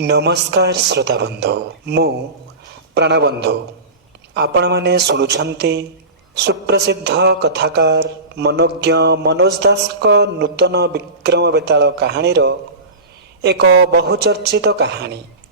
नमस्कार श्रोता बंधु मु प्राणबंधु आपण मैंने शुणुंटे सुप्रसिद्ध कथाकार मनोज्ञ मनोज दास नूतन विक्रम बेताल कहानीर एक बहुचर्चित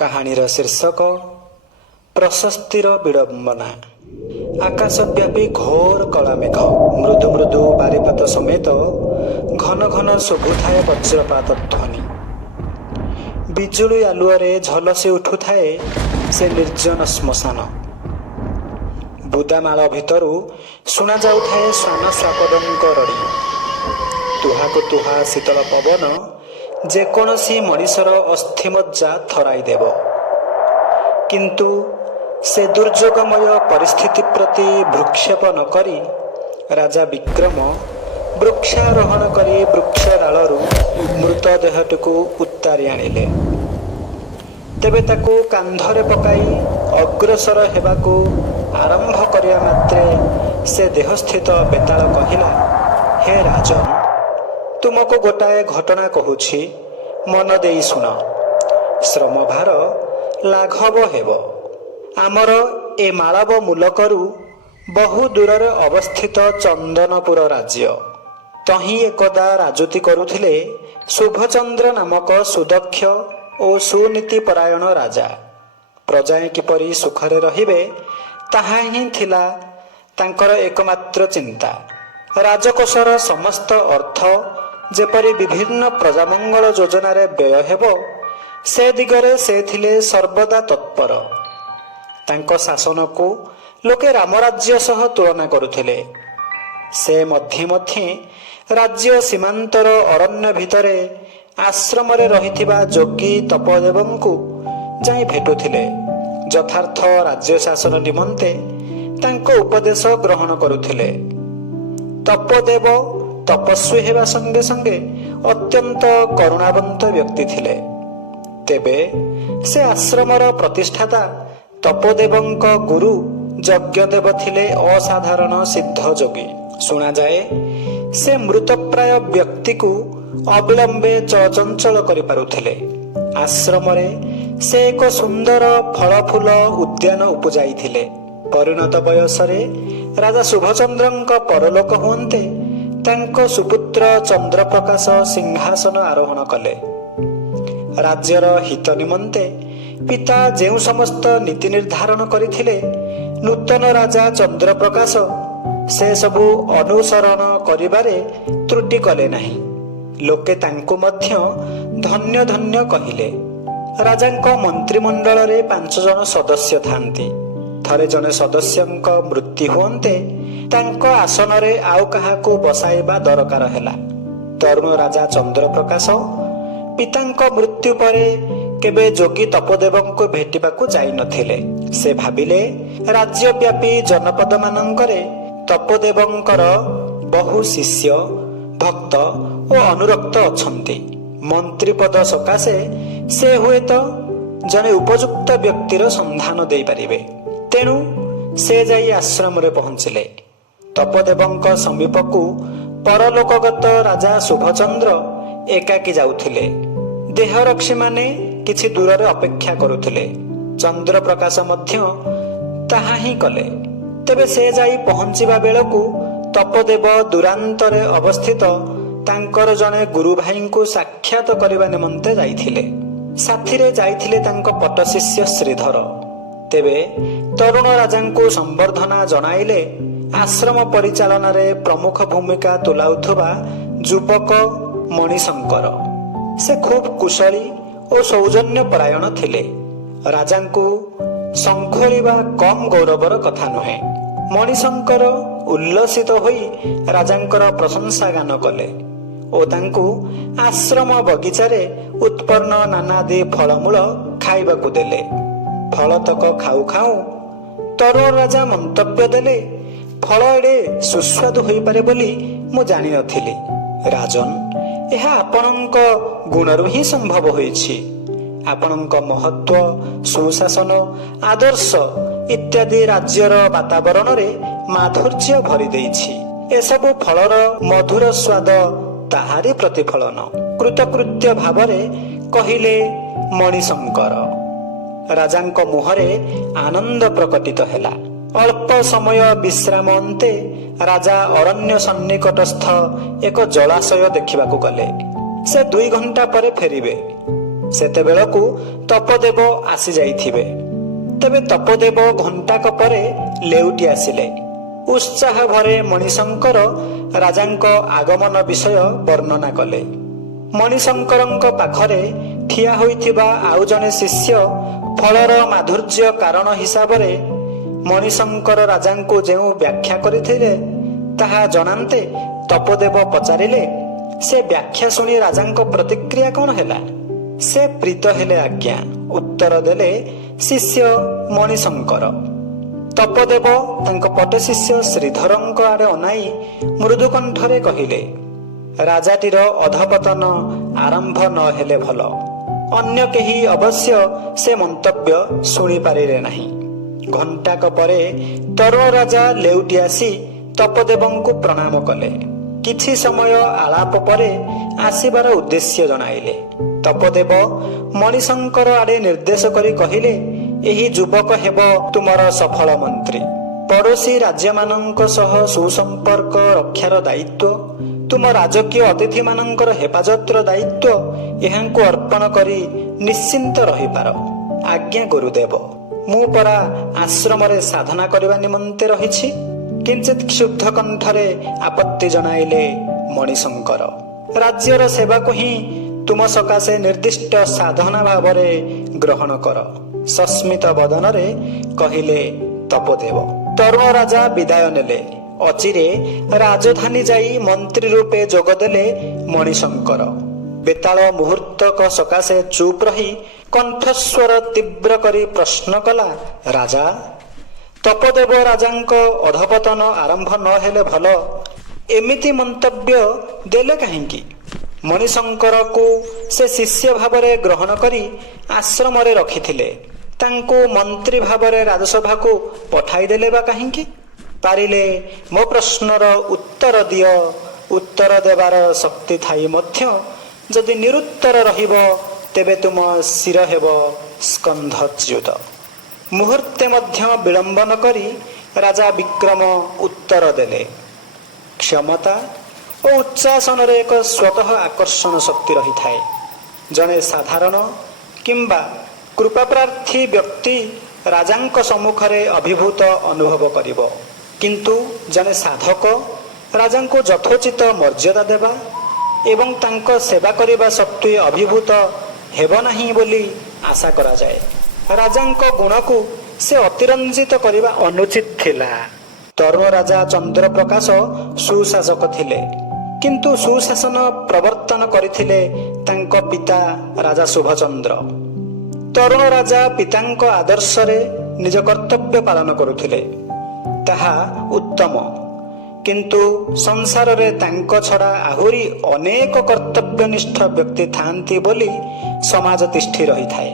कहानीर शीर्षक प्रशस्तिर विडंबना। आकाशव्यापी घोर कला मेघ मृदु मृदु बारिपात समेत घन घन शुभुए वज्रपात ध्वनि। बिजुली आलुअरे झलसी उठुए से निर्जन श्मशान। बुदामाल भितरु शुणा जाउथाए श्वान स्वापदंक रड़ी। तुहाकु तुहा शीतल पवन जेकोसी मनिषर अस्थिमज्जा थराई देव। किंतु से दुर्योगमय परिस्थिति प्रति भ्रुक्षेप न करी राजा विक्रम वृक्षारोहण करी वृक्ष डालरू मृतदेहटिकु उत्तारी आनिले। तेबे ताकू कांधरे पकाई अग्रसर हेबाकू आरंभ करिया मात्रे से देहस्थित बेताल कहिला, हे राजन, तुमको गोटाए घटना कहूछि, मन देई सुन। श्रमभार लाघव हेब। आमर ए माळव मूलकरू बहु दूर अवस्थित चंदनपुर राज्य। तही एकदा राजूती करुथिले शुभचंद्र नामक सुदक्ष और सुनीतिपरायण राजा। प्रजाएं किपरि सुखरे रहिबे ताहा ही थिला तांकर एकमात्र चिंता। राजकोषर समस्त अर्थ जेपरि विभिन्न प्रजामंगल योजन व्यय हेबो से दिगरे से थिले सर्वदा तत्पर। तांको शासन को लोके रामराज्य सह तुलना करुथिले। से मध्य मध्य राज्य सीमांतर अरण्य भितरे आश्रम रहिथिबा जोगी तपदेवंकु जाई भेटुथिले। यथार्थ राज्य शासन निमंते तांको उपदेश ग्रहण करुथिले। तपदेव तपस्वी हेबा संगे संगे अत्यंत करुणावंत व्यक्ति थिले। तेबे से आश्रमर प्रतिष्ठाता तपदेवंक गुरु यज्ञदेव थिले असाधारण सिद्ध जोगी। शुणा जाए से मृतप्राय व्यक्ति को अविलंबे चंचल करि पारुथिले। आश्रमरे से एक सुंदर फलफुल उद्यान उपजाइथिले। परिणत बयसरे राजा शुभचंद्रंक परलोक हुअन्ते तांको सुपुत्र चंद्रप्रकाश सिंहासन आरोहण कले। राज्यर हित निमंते पिता जेउ समस्त नीति निर्धारण करिथिले नूतन राजा चंद्रप्रकाश से सबु अनुसरण करिबारे त्रुटि कले नाही। लोके तांको मध्य धन्य धन्य कहिले। राजांको मंत्रिमंडल रे 5 जन सदस्य थांती। थरे जने सदस्यंक मृत्यु हुअन्ते तांको आसन रे आउ काहाको बसाइबा दरकार हेला। तरुण राजा चंद्रप्रकाश पितांको मृत्यु परे केबे जोगी तपदेवंको भेटिबाकू जाई नथिले। से भाबिले राज्यव्यापी जनपद मानंकरे तपदेवंकर बहु शिष्य भक्त और अनुरक्त अछंती। मंत्री पद सकाशे से हुए तो जने उपयुक्त व्यक्तिर संधान दे पारिबे। तेणु से जाई आश्रम रे पहुंचिले। तपदेवंक समीपकू परलोकगत राजा शुभचंद्र एकाकी जाउथिले। देहरक्षी माने किछि दूर रे अपेक्षा करुथिले। चंद्र प्रकाश मध्य ताहा ही कले। तेबे से जाई पहुंचिबा बेलकू तपदेव दूरांतरे अवस्थित तांकर जने गुरु भाई को साक्षात करबा निमंते जाइथिले। साथीरे जाइथिले तांको पटशिष्य श्रीधर। तेबे तरुण राजांको संबर्धना जणाइले आश्रम परिचालन रे प्रमुख भूमिका तुलाउथबा युवक मणिशंकर। से खूब कुशली और सौजन्य परायण थिले। राजांको संखोलिबा कम गौरवर कथा नुहे। मणिशंकर उल्लसित होई राजांकर प्रशंसा गान कले ओ तांकू आश्रम बगीचारे उत्पन्न नानादी फलमूल खाइबाकू देले। फलतक खाऊ खाऊ तरुण राजा मंतव्य देले, फल एडे सुस्वादु होई पारे बोली मु जानि नथिली। राजन, एहा आपणक गुणरू ही संभव होईछि। आपणक महत्व, सुशासन, आदर्श इत्यादि राज्यर वातावरण रे माधुर्य भरी देइछि। एसबु फलर मधुर स्वाद ताहारी प्रतिफलन। कृतकृत्य भावरे कहिले ମଣିଶଙ୍କର। ରାଜାଙ୍କ ମୁହଁରେ ଆନନ୍ଦ ପ୍ରକଟିତ ହେଲା। ଅଳ୍ପ ସମୟ ବିଶ୍ରାମ ଅନ୍ତେ ରାଜା ଅରଣ୍ୟ ସନ୍ନିକଟସ୍ଥ ଏକ ଜଳାଶୟ ଦେଖିବାକୁ ଗଲେ। ସେ 2 ଘଣ୍ଟା ପରେ ଫେରିବେ। ସେତେବେଳକୁ ତପୋଦେବ ଆସି ଯାଇଥିବେ। ତେବେ ତପୋଦେବ ଘଣ୍ଟାକ ପରେ ଲେଉଟି ଆସିଲେ। ଉତ୍ସାହ ଭରେ ମଣିଶଙ୍କର ରାଜାଙ୍କ ଆଗମନ ବିଷୟ ବର୍ଣ୍ଣନା କଲେ। ମଣିଶଙ୍କରଙ୍କ ପାଖରେ ଠିଆ ହୋଇଥିବା ଆଉ ଜଣେ ଶିଷ୍ୟ ଫଳର ମାଧୁର୍ଯ୍ୟ କାରଣ ହିସାବରେ ମଣିଶଙ୍କର ରାଜାଙ୍କୁ ଯେଉଁ ବ୍ୟାଖ୍ୟା କରିଥିଲେ ତାହା ଜଣାନ୍ତେ ତପୋଦେବ ପଚାରିଲେ, ସେ ବ୍ୟାଖ୍ୟା ଶୁଣି ରାଜାଙ୍କ ପ୍ରତିକ୍ରିୟା କ'ଣ ହେଲା? ସେ ପ୍ରୀତ ହେଲେ ଆଜ୍ଞା, ଉତ୍ତର ଦେଲେ ଶିଷ୍ୟ ମଣିଶଙ୍କର। ତପୋଦେବ ତାଙ୍କ ପଟେ ଶିଷ୍ୟ ଶ୍ରୀଧରଙ୍କ ଆଡ଼େ ଅନାଇ ମୃଦୁ କଣ୍ଠରେ କହିଲେ, ରାଜାଟିର ଅଧପତନ ଆରମ୍ଭ ନ ହେଲେ ଭଲ। ଅନ୍ୟ କେହି ଅବଶ୍ୟ ସେ ମନ୍ତବ୍ୟ ଶୁଣିପାରିଲେ ନାହିଁ। ଘଣ୍ଟାକ ପରେ ତରୁଣ ରାଜା ଲେଉଟି ଆସି ତପୋଦେବଙ୍କୁ ପ୍ରଣାମ କଲେ। କିଛି ସମୟ ଆଳାପ ପରେ ଆସିବାର ଉଦ୍ଦେଶ୍ୟ ଜଣାଇଲେ। ତପୋଦେବ ମଣିଶଙ୍କର ଆଡ଼େ ନିର୍ଦ୍ଦେଶ କରି କହିଲେ, ଏହି ଯୁବକ ହେବ ତୁମର ସଫଳ ମନ୍ତ୍ରୀ। ପଡ଼ୋଶୀ ରାଜ୍ୟମାନଙ୍କ ସହ ସୁସମ୍ପର୍କ ରକ୍ଷାର ଦାୟିତ୍ୱ, ତୁମ ରାଜକୀୟ ଅତିଥିମାନଙ୍କର ହେପାଜତର ଦାୟିତ୍ୱ ଏହାଙ୍କୁ ଅର୍ପଣ କରି ନିଶ୍ଚିନ୍ତ ରହିପାର। ଆଜ୍ଞା ଗୁରୁଦେବ, ମୁଁ ପରା ଆଶ୍ରମରେ ସାଧନା କରିବା ନିମନ୍ତେ ରହିଛି। କିଞ୍ଚିତ୍ କ୍ଷୁବ୍ଧ କଣ୍ଠରେ ଆପତ୍ତି ଜଣାଇଲେ ମଣିଶଙ୍କର। ରାଜ୍ୟର ସେବାକୁ ହିଁ ତୁମ ସକାଶେ ନିର୍ଦ୍ଦିଷ୍ଟ ସାଧନା ଭାବରେ ଗ୍ରହଣ କର, ସସ୍ମିତ ବଦନରେ କହିଲେ ତପୋଦେବ। ତରୁଣ ରାଜା ବିଦାୟ ନେଲେ। ଅଚିରେ ରାଜଧାନୀ ଯାଇ ମନ୍ତ୍ରୀ ରୂପେ ଯୋଗଦେଲେ ମଣିଶଙ୍କର। ବେତାଳ ମୁହୂର୍ତ୍ତକ ସକାଶେ ଚୁପ୍ ରହି କଣ୍ଠସ୍ୱର ତୀବ୍ର କରି ପ୍ରଶ୍ନ କଲା, ରାଜା, ତପୋଦେବ ରାଜାଙ୍କ ଅଧପତନ ଆରମ୍ଭ ନ ହେଲେ ଭଲ ଏମିତି ମନ୍ତବ୍ୟ ଦେଲେ କାହିଁକି? ମଣିଶଙ୍କରକୁ ସେ ଶିଷ୍ୟ ଭାବରେ ଗ୍ରହଣ କରି ଆଶ୍ରମରେ ରଖିଥିଲେ। ତାଙ୍କୁ ମନ୍ତ୍ରୀ ଭାବରେ ରାଜସଭାକୁ ପଠାଇଦେଲେ ବା କାହିଁକି? ପାରିଲେ ମୋ ପ୍ରଶ୍ନର ଉତ୍ତର ଦିଅ। ଉତ୍ତର ଦେବାର ଶକ୍ତି ଥାଇ ମଧ୍ୟ ଯଦି ନିରୁତ୍ତର ରହିବ ତେବେ ତୁମ ଶିର ହେବ ସ୍କନ୍ଧଚ୍ୟୁତ। ମୁହୂର୍ତ୍ତେ ମଧ୍ୟ ବିଳମ୍ବ ନ କରି ରାଜା ବିକ୍ରମ ଉତ୍ତର ଦେଲେ, କ୍ଷମତା ଓ ଉଚ୍ଚାସନରେ ଏକ ସ୍ୱତଃ ଆକର୍ଷଣ ଶକ୍ତି ରହିଥାଏ। ଜଣେ ସାଧାରଣ କିମ୍ବା କୃପାପ୍ରାର୍ଥୀ ବ୍ୟକ୍ତି ରାଜାଙ୍କ ସମ୍ମୁଖରେ ଅଭିଭୂତ ଅନୁଭବ କରିବ, କିନ୍ତୁ ଜଣେ ସାଧକ ରାଜାଙ୍କୁ ଯଥୋଚିତ ମର୍ଯ୍ୟାଦା ଦେବା ଏବଂ ତାଙ୍କ ସେବା କରିବା ସତ୍ତ୍ୱେ ଅଭିଭୂତ ହେବ ନାହିଁ ବୋଲି ଆଶା କରାଯାଏ। ରାଜାଙ୍କ ଗୁଣକୁ ସେ ଅତିରଞ୍ଜିତ କରିବା ଅନୁଚିତ ଥିଲା। ତରୁଣ ରାଜା ଚନ୍ଦ୍ରପ୍ରକାଶ ସୁଶାସକ ଥିଲେ, କିନ୍ତୁ ସୁଶାସନ ପ୍ରବର୍ତ୍ତନ କରିଥିଲେ ତାଙ୍କ ପିତା ରାଜା ଶୁଭଚନ୍ଦ୍ର। ତରୁଣ ରାଜା ପିତାଙ୍କ ଆଦର୍ଶରେ ନିଜ କର୍ତ୍ତବ୍ୟ ପାଳନ କରୁଥିଲେ, ତାହା ଉତ୍ତମ। କିନ୍ତୁ ସଂସାରରେ ତାଙ୍କ ଛଡ଼ା ଆହୁରି ଅନେକ କର୍ତ୍ତବ୍ୟନିଷ୍ଠ ବ୍ୟକ୍ତି ଥାଆନ୍ତି ବୋଲି ସମାଜ ତିଷ୍ଠି ରହିଥାଏ।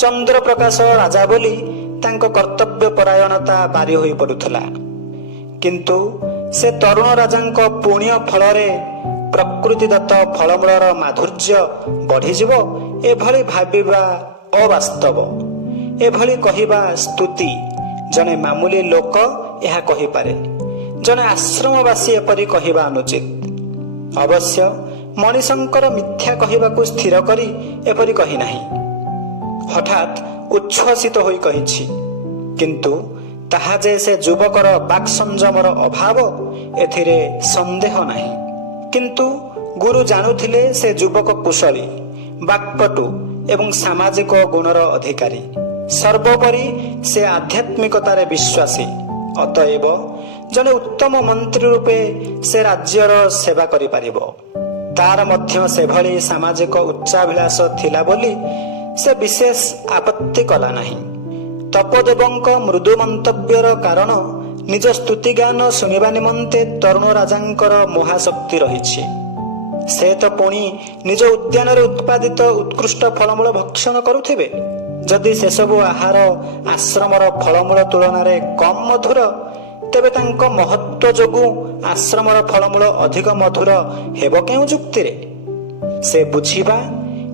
ଚନ୍ଦ୍ରପ୍ରକାଶ ରାଜା ବୋଲି ତାଙ୍କ କର୍ତ୍ତବ୍ୟ ପରାୟଣତା ବାରି ହୋଇ ପଡୁଥିଲା। କିନ୍ତୁ ସେ ତରୁଣ ରାଜାଙ୍କ ପୁଣ୍ୟ ଫଳରେ ପ୍ରକୃତିଦତ୍ତ ଫଳମୂଳର ମାଧୁର୍ଯ୍ୟ ବଢ଼ିଯିବ ଏଭଳି ଭାବିବା ଅବାସ୍ତବ। ଏଭଳି କହିବା ସ୍ତୁତି। ଜଣେ ମାମୁଲି ଲୋକ ଏହା କହିପାରେ, ଜଣେ ଆଶ୍ରମବାସୀ ଏପରି କହିବା ଅନୁଚିତ। ଅବଶ୍ୟ ମଣିଶଙ୍କର ମିଥ୍ୟା କହିବାକୁ ସ୍ଥିର କରି ଏପରି କହିନାହିଁ, ହଠାତ୍ ଉଚ୍ଛ୍ୱସିତ ହୋଇ କହିଛି। କିନ୍ତୁ ତାହା ଯେ ସେ ଯୁବକର ବାକ୍ ସଂଯମର ଅଭାବ ଏଥିରେ ସନ୍ଦେହ ନାହିଁ। କିନ୍ତୁ ଗୁରୁ ଜାଣୁଥିଲେ ସେ ଯୁବକ କୁଶଳୀ, ବାକ୍ପଟୁ ଏବଂ ସାମାଜିକ ଗୁଣର ଅଧିକାରୀ। ସର୍ବୋପରି ସେ ଆଧ୍ୟାତ୍ମିକତାରେ ବିଶ୍ୱାସୀ। ଅତଏବ ଜଣେ ଉତ୍ତମ ମନ୍ତ୍ରୀ ରୂପେ ସେ ରାଜ୍ୟର ସେବା କରିପାରିବ। ତାର ମଧ୍ୟ ସେଭଳି ସାମାଜିକ ଉଚ୍ଚାଭିଳାଷ ଥିଲା ବୋଲି ସେ ବିଶେଷ ଆପତ୍ତି କଲା ନାହିଁ। ତପୋଦେବଙ୍କ ମୃଦୁ ମନ୍ତବ୍ୟର କାରଣ ନିଜ ସ୍ତୁତିଗାନ ଶୁଣିବା ନିମନ୍ତେ ତରୁଣ ରାଜାଙ୍କର ମହାଶକ୍ତି ରହିଛି। ସେ ତ ପୁଣି ନିଜ ଉଦ୍ୟାନରେ ଉତ୍ପାଦିତ ଉତ୍କୃଷ୍ଟ ଫଳମୂଳ ଭକ୍ଷଣ କରୁଥିବେ। ଯଦି ସେସବୁ ଆହାର ଆଶ୍ରମର ଫଳମୂଳ ତୁଳନାରେ କମ୍ ମଧୁର, ତେବେ ତାଙ୍କ ମହତ୍ଵ ଯୋଗୁଁ ଆଶ୍ରମର ଫଳମୂଳ ଅଧିକ ମଧୁର ହେବ କେଉଁ ଯୁକ୍ତିରେ? ସେ ବୁଝିବା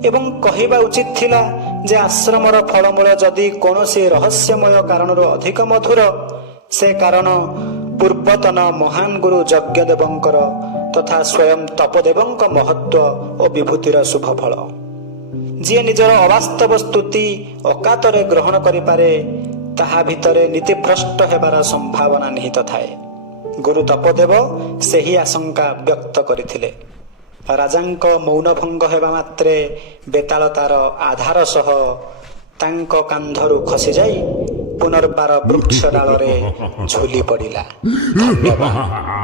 ଏବଂ କହିବା ଉଚିତ ଥିଲା ଯେ ଆଶ୍ରମର ଫଳମୂଳ ଯଦି କୌଣସି ରହସ୍ୟମୟ କାରଣରୁ ଅଧିକ ମଧୁର, ସେ କାରଣ ପୂର୍ବତନ ମହାନ ଗୁରୁ ଯଜ୍ଞଦେବଙ୍କର ତଥା ସ୍ୱୟଂ ତପଦେବଙ୍କ ମହତ୍ଵ ଓ ବିଭୂତିର ଶୁଭ ଫଳ। ଯିଏ ନିଜର ଅବାସ୍ତବ ସ୍ତୁତି ଅକାତରେ ଗ୍ରହଣ କରିପାରେ, ତାହା ଭିତରେ ନୀତିଭ୍ରଷ୍ଟ ହେବାର ସମ୍ଭାବନା ନିହିତ ଥାଏ। ଗୁରୁ ତପଦେବ ସେହି ଆଶଙ୍କା ବ୍ୟକ୍ତ କରିଥିଲେ। ରାଜାଙ୍କ ମୌନଭଙ୍ଗ ହେବା ମାତ୍ରେ ବେତାଳ ତାର ଆଧାର ସହ ତାଙ୍କ କାନ୍ଧରୁ ଖସିଯାଇ ପୁନର୍ବାର ବୃକ୍ଷ ଡାଳରେ ଝୁଲି ପଡ଼ିଲା। ଧନ୍ୟବାଦ।